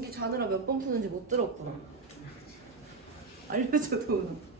사춘기 자느라 몇 번 푸는지 못 들었구나. 알려줘도.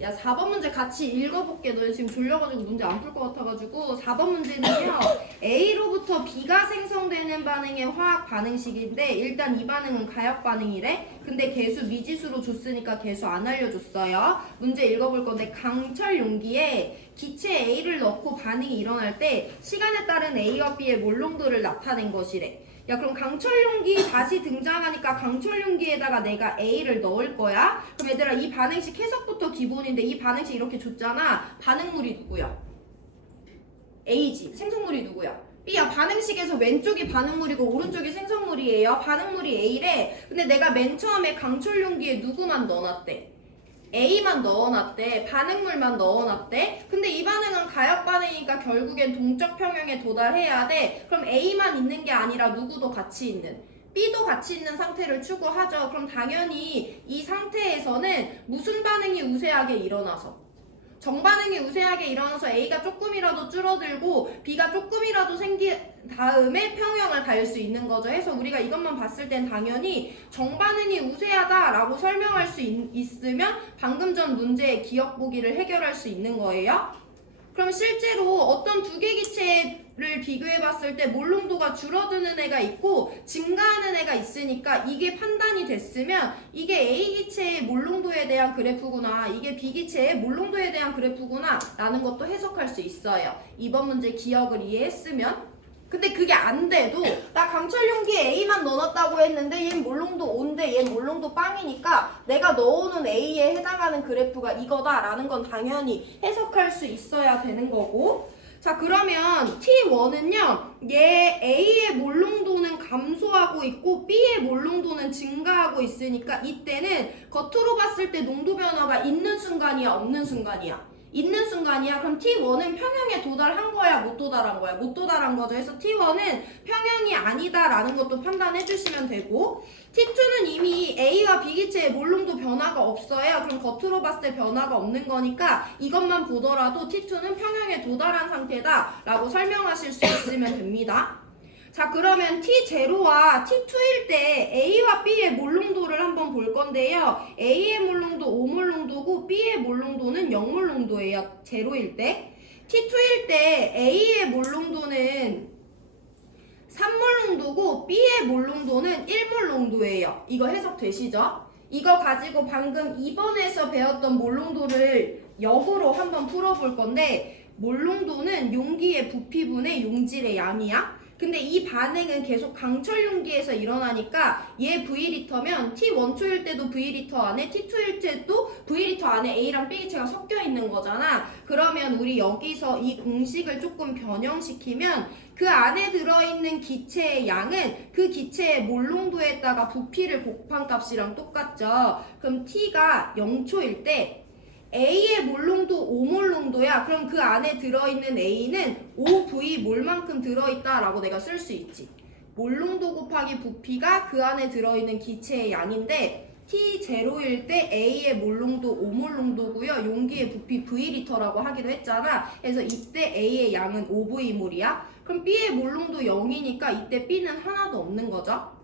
야, 4번 문제 같이 읽어볼게. 너 지금 졸려가지고 문제 안 풀 것 같아가지고. 4번 문제는요, A로부터 B가 생성되는 반응의 화학 반응식인데, 일단 이 반응은 가역 반응이래. 근데 개수 미지수로 줬으니까 개수 안 알려줬어요. 문제 읽어볼 건데, 강철 용기에 기체 A를 넣고 반응이 일어날 때 시간에 따른 A와 B의 몰농도를 나타낸 것이래. 야, 그럼 강철 용기 다시 등장하니까 강철 용기에다가 내가 A를 넣을 거야. 그럼 얘들아, 이 반응식 해석부터 기본인데, 이 반응식 이렇게 줬잖아. 반응물이 누구야? A지. 생성물이 누구야? B야. 반응식에서 왼쪽이 반응물이고 오른쪽이 생성물이에요. 반응물이 A래. 근데 내가 맨 처음에 강철 용기에 누구만 넣어놨대? A만 넣어놨대. 반응물만 넣어놨대. 근데 이 반응은 가역 반응이니까 결국엔 동적 평형에 도달해야 돼. 그럼 A만 있는 게 아니라 누구도 같이 있는, B도 같이 있는 상태를 추구하죠. 그럼 당연히 이 상태에서는 무슨 반응이 우세하게 일어나서? 정반응이 우세하게 일어나서 A가 조금이라도 줄어들고 B가 조금이라도 생긴 다음에 평형을 갈 수 있는 거죠. 해서 우리가 이것만 봤을 땐 당연히 정반응이 우세하다라고 설명할 수 있으면 방금 전 문제의 기억 보기를 해결할 수 있는 거예요. 그럼 실제로 어떤 두 개 기체를 비교해 봤을 때 몰농도가 줄어드는 애가 있고 증가하는 애가 있으니까 이게 판단이 됐으면 이게 A 기체의 몰농도에 대한 그래프구나, 이게 B 기체의 몰농도에 대한 그래프구나 라는 것도 해석할 수 있어요. 이번 문제 기억을 이해했으면. 근데 그게 안 돼도 나 강철 용기에 A만 넣어놨다고 했는데 얘는 몰농도 5인데 얘는 몰농도 빵이니까 내가 넣어놓은 A에 해당하는 그래프가 이거다라는 건 당연히 해석할 수 있어야 되는 거고. 자, 그러면 T1은요, 얘 A의 몰농도는 감소하고 있고 B의 몰농도는 증가하고 있으니까 이때는 겉으로 봤을 때 농도 변화가 있는 순간이야, 없는 순간이야? 있는 순간이야. 그럼 T1은 평형에 도달한 거야, 못 도달한 거야? 못 도달한 거죠. 그래서 T1은 평형이 아니다라는 것도 판단해 주시면 되고, T2는 이미 A와 B 기체의 몰농도 변화가 없어요. 그럼 겉으로 봤을 때 변화가 없는 거니까 이것만 보더라도 T2는 평형에 도달한 상태다 라고 설명하실 수 있으면 됩니다. 자, 그러면 T0와 T2일 때 A와 B의 몰농도를 한번 볼 건데요. A의 몰농도 5몰농도고 B의 몰농도는 0몰농도예요. 0일 때. T2일 때 A의 몰농도는 3몰농도고 B의 몰농도는 1몰농도예요. 이거 해석되시죠? 이거 가지고 방금 2번에서 배웠던 몰농도를 역으로 한번 풀어볼 건데, 몰농도는 용기의 부피분의 용질의 양이야. 근데 이 반응은 계속 강철 용기에서 일어나니까 얘 V리터면 T1초일 때도 V리터 안에, T2일 때도 V리터 안에 A랑 B 기체가 섞여 있는 거잖아. 그러면 우리 여기서 이 공식을 조금 변형시키면 그 안에 들어있는 기체의 양은 그 기체의 몰농도에다가 부피를 곱한 값이랑 똑같죠. 그럼 T가 0초일 때 A의 몰농도 5몰농도야. 그럼 그 안에 들어있는 A는 5V몰만큼 들어있다라고 내가 쓸 수 있지. 몰농도 곱하기 부피가 그 안에 들어있는 기체의 양인데 T0일 때 A의 몰농도 5몰농도고요. 용기의 부피 V리터라고 하기로 했잖아. 그래서 이때 A의 양은 5V몰이야. 그럼 B의 몰농도 0이니까 이때 B는 하나도 없는 거죠.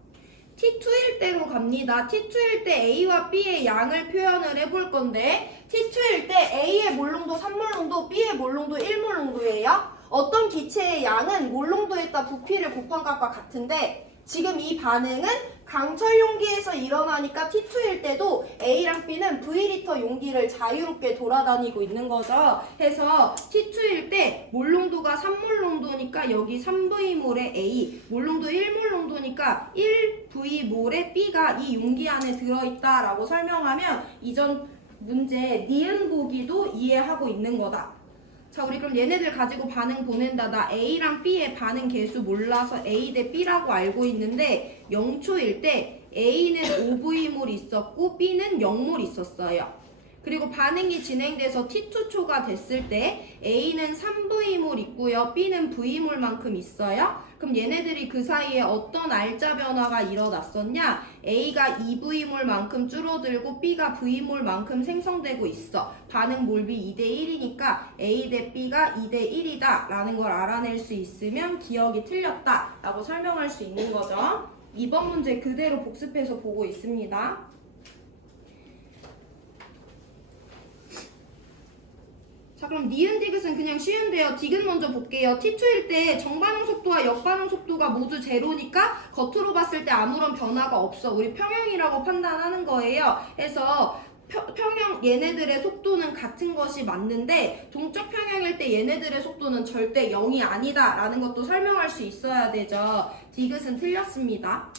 T2일 때로 갑니다. T2일 때 A와 B의 양을 표현을 해볼 건데, T2일 때 A의 몰농도 3몰농도, B의 몰농도 1몰농도예요. 어떤 기체의 양은 몰농도에다 부피를 곱한 값과 같은데, 지금 이 반응은 강철 용기에서 일어나니까 T2일 때도 A랑 B는 V리터 용기를 자유롭게 돌아다니고 있는 거죠. 해서 T2일 때 몰농도가 3몰농도니까 여기 3V몰의 A, 몰농도 1몰농도니까 1V몰의 B가 이 용기 안에 들어있다라고 설명하면 이전 문제 니은 보기도 이해하고 있는 거다. 자, 우리 그럼 얘네들 가지고 반응 보낸다. 나 A랑 B의 반응 개수 몰라서 A 대 B라고 알고 있는데 0초일 때 A는 5V몰 있었고 B는 0몰 있었어요. 그리고 반응이 진행돼서 T2초가 됐을 때 A는 3V몰 있고요. B는 V몰만큼 있어요. 그럼 얘네들이 그 사이에 어떤 알짜 변화가 일어났었냐? A가 2V몰만큼 줄어들고 B가 V몰만큼 생성되고 있어. 반응 몰비 2대 1이니까 A 대 B가 2대 1이다 라는 걸 알아낼 수 있으면 기억이 틀렸다 라고 설명할 수 있는 거죠. 이번 문제 그대로 복습해서 보고 있습니다. 자, 그럼 니은 디귿은 그냥 쉬운데요. 디귿 먼저 볼게요. T2일 때 정반응 속도와 역반응 속도가 모두 제로니까 겉으로 봤을 때 아무런 변화가 없어. 우리 평형이라고 판단하는 거예요. 그래서 평형 얘네들의 속도는 같은 것이 맞는데 동적 평형일 때 얘네들의 속도는 절대 0이 아니다 라는 것도 설명할 수 있어야 되죠. 디귿은 틀렸습니다.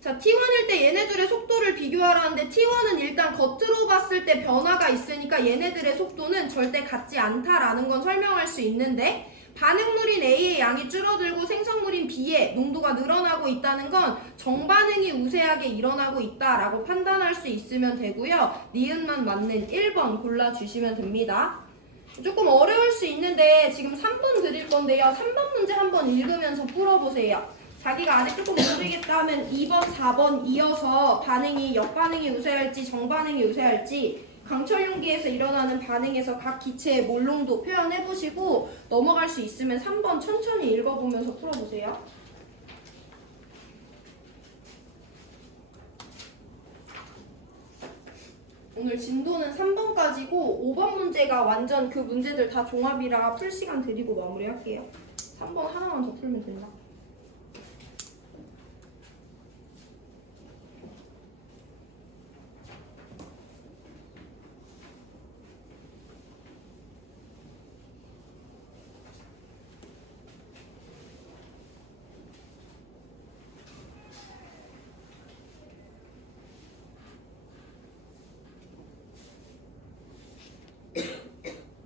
자, T1일 때 얘네들의 속도를 비교하라는데 T1은 일단 겉으로 봤을 때 변화가 있으니까 얘네들의 속도는 절대 같지 않다라는 건 설명할 수 있는데 반응물인 A의 양이 줄어들고 생성물인 B의 농도가 늘어나고 있다는 건 정반응이 우세하게 일어나고 있다라고 판단할 수 있으면 되고요. 니은만 맞는 1번 골라주시면 됩니다. 조금 어려울 수 있는데 지금 3번 드릴 건데요. 3번 문제 한번 읽으면서 풀어보세요. 자기가 아직 조금 모르겠다 하면 2번, 4번 이어서 반응이 역반응이 우세할지 정반응이 우세할지 강철 용기에서 일어나는 반응에서 각 기체의 몰농도 표현해보시고 넘어갈 수 있으면 3번 천천히 읽어보면서 풀어보세요. 오늘 진도는 3번까지고 5번 문제가 완전 그 문제들 다 종합이라 풀 시간 드리고 마무리할게요. 3번 하나만 더 풀면 된다.